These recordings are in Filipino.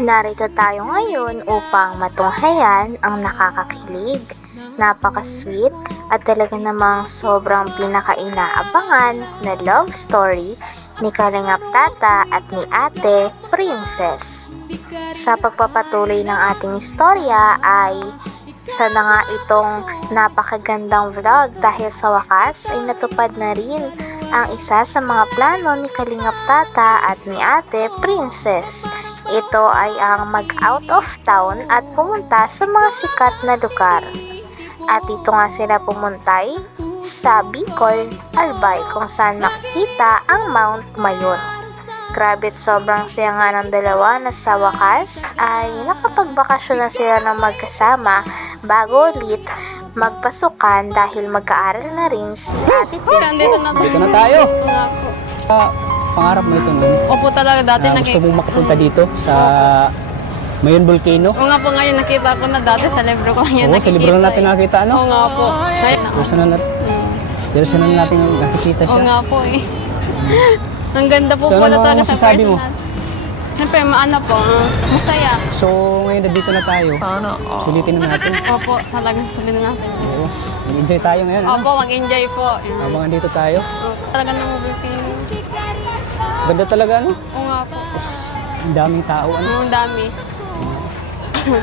Narito tayo ngayon upang matunghayan ang nakakakilig, napaka-sweet at talaga namang sobrang pinaka-inaabangan na love story ni Kalingap Tata at ni Ate Princess. Sa pagpapatuloy ng ating istorya ay isa na nga itong napakagandang vlog dahil sa wakas ay natupad na rin ang isa sa mga plano ni Kalingap Tata at ni Ate Princess. Ito ay ang mag-out of town at pumunta sa mga sikat na lugar. At dito nga sila pumuntay sa Bicol, Albay kung saan makikita ang Mount Mayon. Grabe at sobrang saya nga ng dalawa na sa wakas ay nakapagbakasyon na sila ng magkasama bago ulit magpasukan dahil mag-aaral na rin si Ate Princess. Dito na tayo! Pangarap mo ito ngayon? Opo talaga dati Gusto mong makapunta dito sa Mayon Volcano? Oo nga po ngayon nakita ko na dati sa libro ko ngayon Oo, sa libro na natin nakita ano? Oo nga po. Dito na natin nakikita siya. Oo nga po eh. Ang ganda po So, pala ano talaga sa masasabi mo? Siyempre maano po, masaya. So ngayon na dito na tayo. Sulitin na natin. Opo, talagang sabihin na natin. Oo. Mag-enjoy tayo ngayon. Ano? Opo, mag-enjoy po. Habang dito tayo. Opo, talaga ng movie. Ganda talaga ano? Oo nga po. Ang daming tao ano? Ang dami.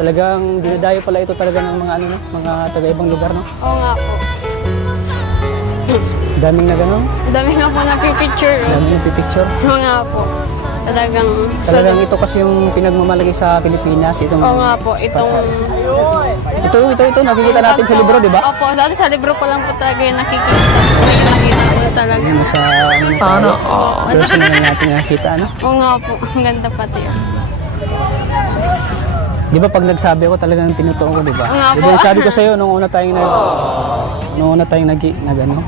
Talagang dinadayo pala ito talaga ng mga ano no? Mga taga-ibang lugar no? Oo nga po. Daming na gano'n. Ang dami nga po nagpipicture. Daming nagpipicture. Oo nga po. Talagang ito kasi yung pinagmamalaki sa Pilipinas. Itong Oo nga po, itong... Ito, nakikita natin sa libro, di ba? Opo, dati sa libro ko lang po talaga yung nakikita. Yung nakita ko talaga. Yung sa ano personal na natin nakita, ano? Oo nga po, ang ganda pati yun. Di ba pag nagsabi ako talagang tinutuon ko, di ba? Oo nga Di po. ba yung sabi ko sa'yo, nung una tayong nag-ano?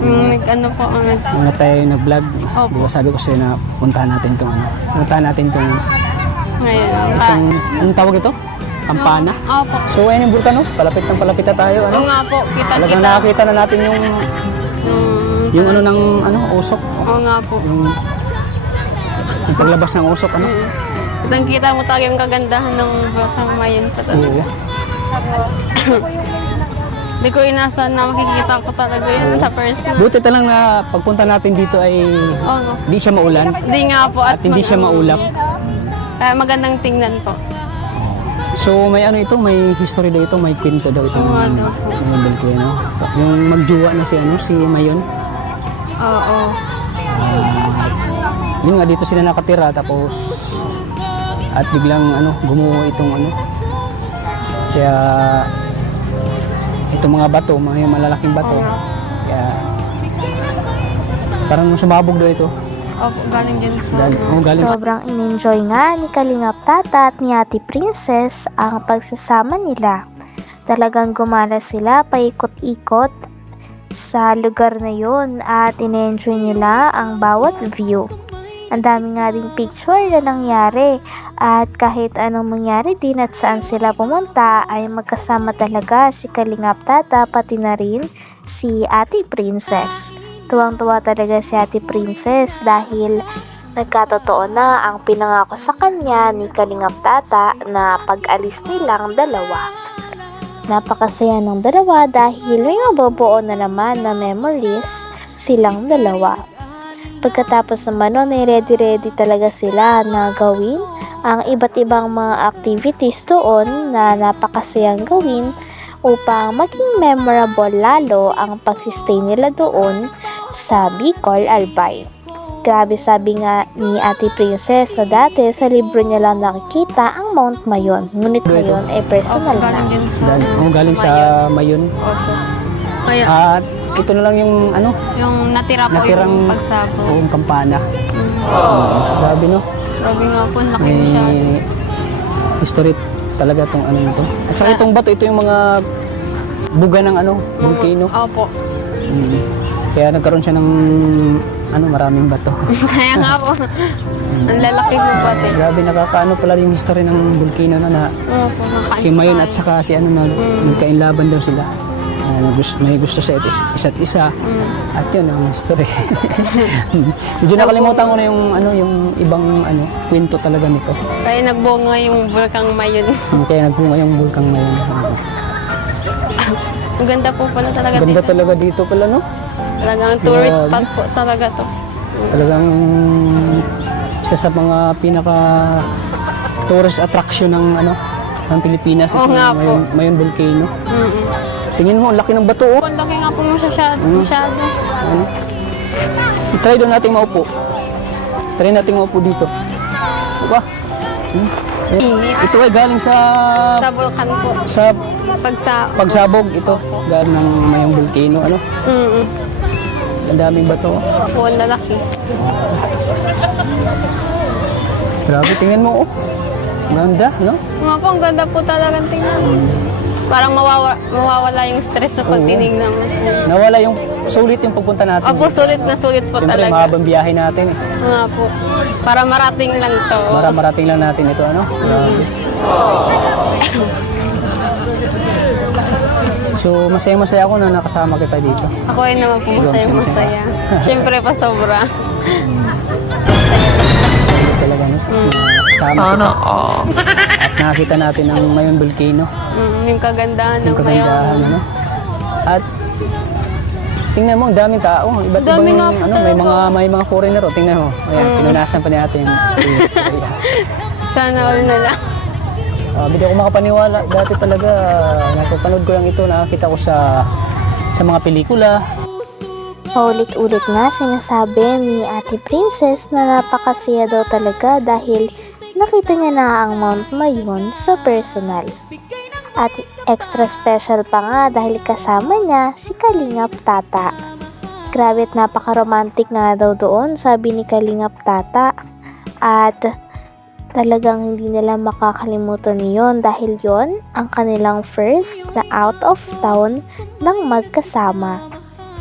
Ano po, Nung una tayong nag-vlog, Opo. di ba sabi ko sa'yo na puntahan natin itong ano? Puntahan natin itong, ngayon. anong tawag ito? Kampana? Opo. So ayun yung bulkan, no? Palapit na tayo, ano? Oo nga po, Talagang kita-kita. nakakita na natin yung ano ng usok. Oo nga po. Yung paglabas ng usok, ano? Kitang-kita mo talaga yung kagandahan ng Batang Mayon pa talaga. Oo. Hindi ko inasahan na makikita ko talaga yun sa personal. Buti talang na pagpunta natin dito ay Oo. hindi siya maulan Hindi nga po. at hindi siya maulap. Kaya magandang tingnan po. So may ano ito, may history daw ito, may kwento daw ito. Oo nga daw po. Yung Volcano. Yung magjuwa na si Mayon. Oo. Yun nga dito sila nakatira tapos at biglang gumuho itong kaya itong mga bato, mga malalaking bato. Oo nga. Kaya parang sumabog daw ito. Opo, galing din sa... Galing sa Sobrang in-enjoy nga ni Kalingap Tata at ni Ate Princess ang pagsasama nila. Talagang gumala sila paikot-ikot sa lugar na yun at in-enjoy nila ang bawat view. Ang dami nga ring picture na nangyari at kahit anong mangyari din at saan sila pumunta ay magkasama talaga si Kalingap Tata pati na rin si Ate Princess. Tuwang-tuwa talaga si Ate Princess dahil nagkatotoo na ang pinangako sa kanya ni Kalingap Tata na pag-alis nilang dalawa. Napakasaya ng dalawa dahil may mabubuo na naman na memories silang dalawa. Pagkatapos naman nun ay ready talaga sila na gawin ang iba't ibang mga activities doon na napakasayang gawin upang maging memorable lalo ang pagsistay nila doon sa Bicol, Albay. Grabe, sabi nga ni Ate Princess na dati sa libro niya lang nakikita ang Mount Mayon. Ngunit ngayon ay personal Opo, na. galing din sa... galing sa Mayon. Opo. Kaya, At ito na lang yung yung natira po natirang yung pagsabog. buong kampana. Grabe no? Grabe nga po, laki May masyado. history talaga tong ito. At saka itong bato, ito yung mga buga ng volcano. Opo. Kaya nagkaroon siya ng maraming bato. Kaya nga po. Ang lalaki po pati. Grabe, nakakaano pala yung history ng volcano na Opo, si Mayon at saka si nagkainlaban daw sila. may gusto sa isa't isa. At yun ang story. Medyo nakalimutan ko na yung yung ibang kwento talaga nito. Kaya nagbunga yung Bulkang Mayon. Kaya nagbunga yung Bulkang Mayon. Ang ganda po pala talaga Ganda dito. talaga dito pala, no? Talagang tourist Grabe. spot po talaga to. Talagang isa sa mga pinaka tourist attraction ng Pilipinas. Oo nga po. Mayon Volcano. Mm-mm. Tingin mo, ang laki ng bato, oh. Ang laki nga po masyado. Ano? I-try doon natin maupo. Try natin maupo dito. Diba? Init. Ito ay galing sa Sa Bulkan po. pagsabog ito. Galing ng Mayong Volcano. Mm-mm. Ang daming bato. Oh. Po, ang lalaki. Grabe, tingnan mo, oh. Ganda, no? Mga po, ang ganda po talaga tingnan. Parang mawawala yung stress na pag Oo. tinignan mo. Nawala yung sulit yung pagpunta natin. Opo, sulit na sulit po Siyempre, talaga. mahabang biyahe natin. Mga po. Para marating lang to. Marating lang natin ito, ano? Grabe. So, masaya-masaya ako na nakasama kita dito. Ako ay naman po masaya. Siyempre pa sobra. Talaga, no? Kasama kita. At nakita natin ang Mayon Volcano. Yung kagandahan ng Yung kagandahan, Mayon. ano? At tingnan mo, ang daming tao. Iba't Dami ibang, nga po may mga foreigner, oh. Tingnan mo. Ayan, pinunasan pa natin si Kuya. Sana all na lang. Hindi ako makapaniwala. Dati talaga, napapanood ko lang ito, nakakita ko sa mga pelikula. Paulit-ulit nga sinasabi ni Ate Princess na napakasaya daw talaga dahil nakita niya na ang Mount Mayon sa personal. At extra special pa nga dahil kasama niya si Kalingap Tata. Grabe at napaka-romantic nga daw doon, sabi ni Kalingap Tata. At talagang hindi nila makakalimutan niyon dahil yon ang kanilang first na out of town ng magkasama.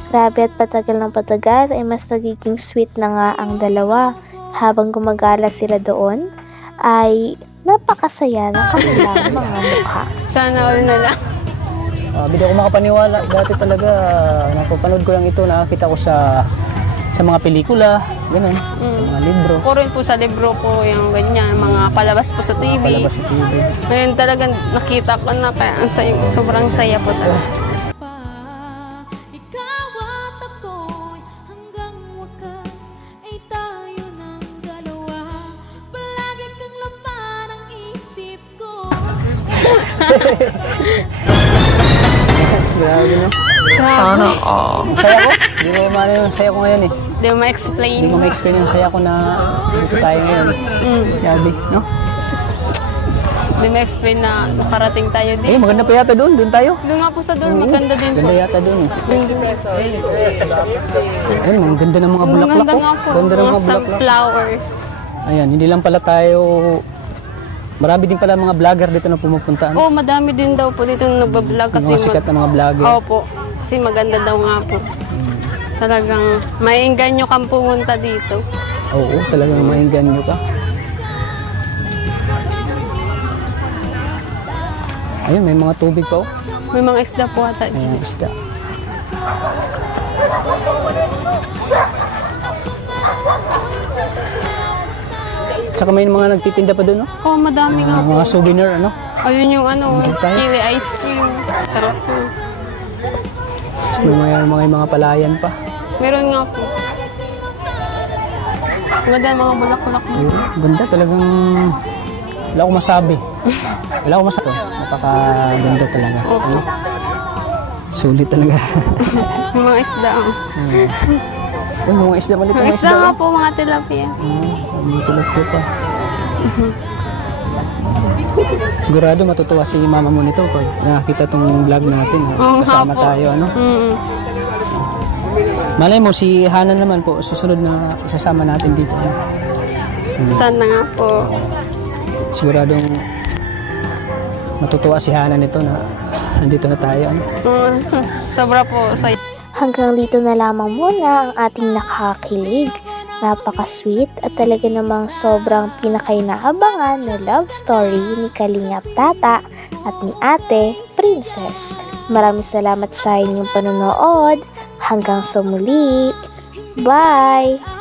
Grabe at patagal ng patagal ay mas nagiging sweet na nga ang dalawa. Habang gumagala sila doon ay napakasaya ng kanilang mga mukha. Sana all na lang. Hindi ako makapaniwala. Dati talaga, napapanood ko lang ito, nakakita ko sa mga pelikula, ganun, sa mga libro. Ako rin po sa libro po yung ganyan, mga palabas po sa TV. Palabas sa TV. Ngayon talagang nakita ko na kaya ang saya, sobrang saya po talaga. Ikaw at ako'y hanggang wakas ay tayo ng dalawa. Palagi kang laman ang isip ko. Grabe, no? Sana Ang saya ko. Hindi ko maano yung saya ko ngayon, eh. Hindi mo ma-explain. Hindi ko ma-explain yung saya ko na dito tayo ngayon. Grabe, no? Hindi mo explain na nakarating tayo dito. Maganda pa yata doon. Doon tayo. Doon nga po sa doon, maganda din po. Ganda yata doon, eh. Ayun, ang ganda ng mga Ang bulaklak, ganda oh. nga po. Ganda ng mga Mga bulaklak. sunflower. Ayan, hindi lang pala tayo. Marami din pala mga vlogger dito na pumupunta. Oh, madami din daw po dito na nagbablog kasi Mga sikat na mga vlogger. Opo. Kasi maganda daw nga po. Talagang maiinganyo kang pumunta dito. Oo, talagang mainggan nyo ka. Ayun, may mga tubig pa, oh. May mga isda po ata. Ayan, isda. Tsaka may mga nagtitinda pa doon, no? Oh, madami nga po. Mga souvenir, ano? Ayun yung Dito tayo. chili ice cream. Sarap po. Tsaka may mga palayan pa. Meron nga po. Ang ganda ng mga bulaklak mo. Ayun, ganda talagang. Wala akong masabi. Wala akong masabi. Napakaganda talaga. Ano? Sulit talaga. Yung mga isda. Uy, mga isda, maliit Mga na isda isda. nga Oh. po, mga tilapia. May tulad ko pa. Sigurado matutuwa si mama mo nito pag nakakita tong vlog natin. Oo nga Kasama po. tayo, ano? Mm. Malay mo, si Hana naman po, susunod na isasama natin dito. Ano? Sana nga po. Siguradong matutuwa si Hana nito na andito na tayo. Ano? Sobra po sa Hanggang dito na lamang muna ang ating nakakakilig, napaka-sweet at talaga namang sobrang pinakainaabangan na love story ni Kalingap Tata at ni Ate Princess. Maraming salamat sa inyong panonood. Hanggang sa muli. Bye!